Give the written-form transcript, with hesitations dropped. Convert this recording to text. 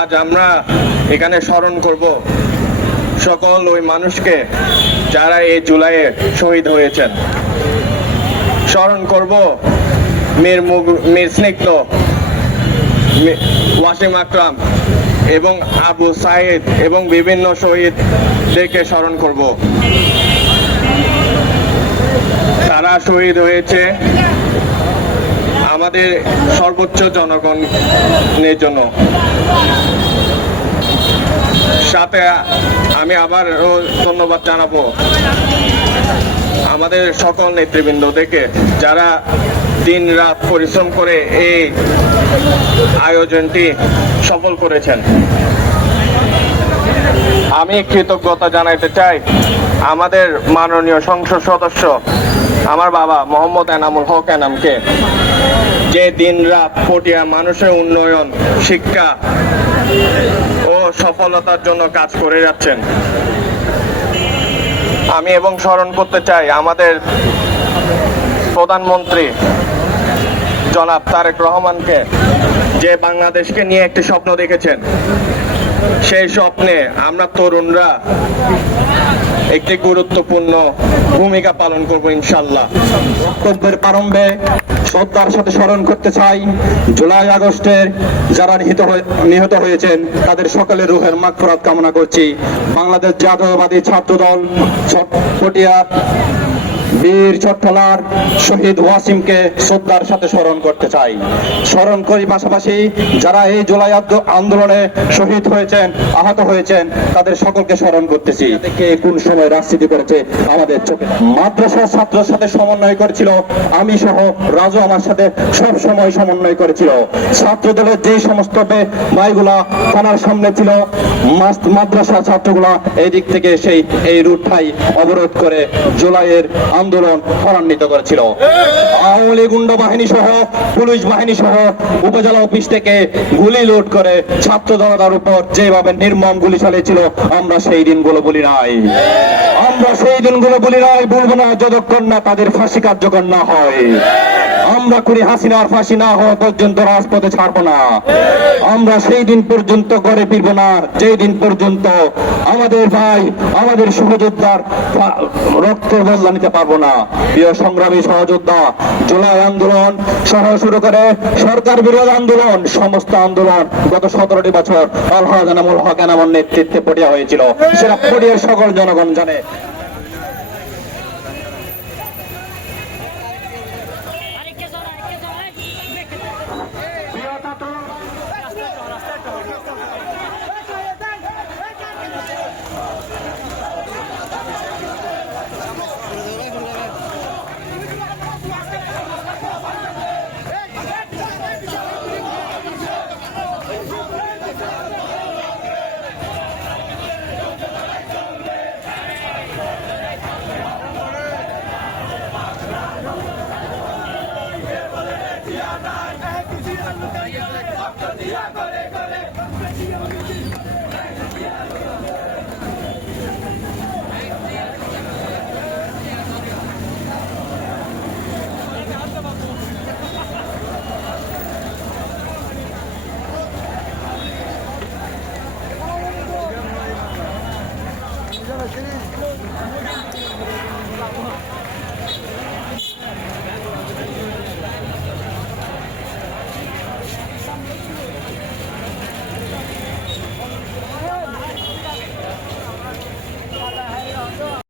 আজ আমরা এখানে স্মরণ করব সকল ওই মানুষকে যারা এই জুলাইয়ে শহীদ হয়েছেন। স্মরণ করব মীর স্নিগ্ধ, ওয়াসিম আকরাম এবং আবু সাইদ এবং বিভিন্ন শহীদদেরকে স্মরণ করব। তারা শহীদ হয়েছে আমাদের সর্বোচ্চ জনগণের জন্য। সাথে আমি আবারও ধন্যবাদ জানাবো আমাদের সকল নেতৃবৃন্দদেরকে যারা দিন রাত পরিশ্রম করে এই আয়োজনটি সফল করেছেন। আমি কৃতজ্ঞতা জানাইতে চাই আমাদের মাননীয় সংসদ সদস্য আমার বাবা মোহাম্মদ এনামুল হক এনামকে, যে দিন রাত পটিয়া মানুষের উন্নয়ন, শিক্ষা ও সফলতার জন্য কাজ করে যাচ্ছেন। আমি এবং স্মরণ করতে চাই আমাদের প্রধানমন্ত্রী জনাব তারেক রহমানকে, যে বাংলাদেশকে নিয়ে একটি স্বপ্ন দেখেছেন। সেই স্বপ্নে আমরা তরুণরা একটি গুরুত্বপূর্ণ ভূমিকা পালন করব ইনশাল্লাহ। বক্তব্যের প্রারম্ভে শ্রদ্ধার সাথে স্মরণ করতে চাই জুলাই আগস্টের যারা নিহত হয়েছেন তাদের সকলের রুহের মাগফিরাত কামনা করছি। বাংলাদেশ জাতীয়তাবাদী ছাত্র দল পটিয়া বীর চট্টলার শহীদ ওয়াসিমকে শ্রদ্ধার সাথে স্মরণ করতে চাই। স্মরণ করি পাশাপাশি যারা এই জুলাই আন্দোলনে শহীদ হয়েছেন, আহত হয়েছেন, তাদের সকলকে স্মরণ করতেছি। কে কোন সময় রাজনীতি করেছে আমাদের চোখে। মাদ্রাসার ছাত্রের সাথে সমন্বয় করেছিল, আমি সহ রাজু আমার সাথে সব সময় সমন্বয় করেছিল। ছাত্র দলের যেই সমস্ত ভাইগুলা থানার সামনে ছিল, মাদ্রাসার ছাত্রগুলা এই দিক থেকে এই রুটটাই অবরোধ করে জুলাইয়ের আন্দোলন ত্বরান্বিত করেছিল। আওয়ামী লীগ গুন্ডা বাহিনী সহ পুলিশ বাহিনী সহ উপজেলা অফিস থেকে গুলি লোড করে ছাত্র জনতার উপর যেভাবে নির্মম গুলি চালিয়েছিল, আমরা সেই দিনগুলো বলি নাই, আমরা সেই দিনগুলো বলি নাই, বলবো না যতক্ষণ না তাদের ফাঁসি কার্যকর না হয়। আমরা করি হাসিনার ফাঁসি না হওয়া পর্যন্ত রাজপথে ছাড়বো না। আমরা সেই দিন পর্যন্ত ঘরে ফিরবো না যেই দিন পর্যন্ত আমাদের ভাই, আমাদের সহযোদ্ধার রক্ত বদলা নিতে পারবো না। প্রিয় সংগ্রামী সহযোদ্ধা, জুলাই আন্দোলন সহ শুরু করে সরকার বিরোধী আন্দোলন, সমস্ত আন্দোলন গত 17টি বছর আলহাজ এনামুল হক এনামুল নেতৃত্বে পটিয়া হয়েছিল। সেটা পটিয়ার সকল জনগণ জানে।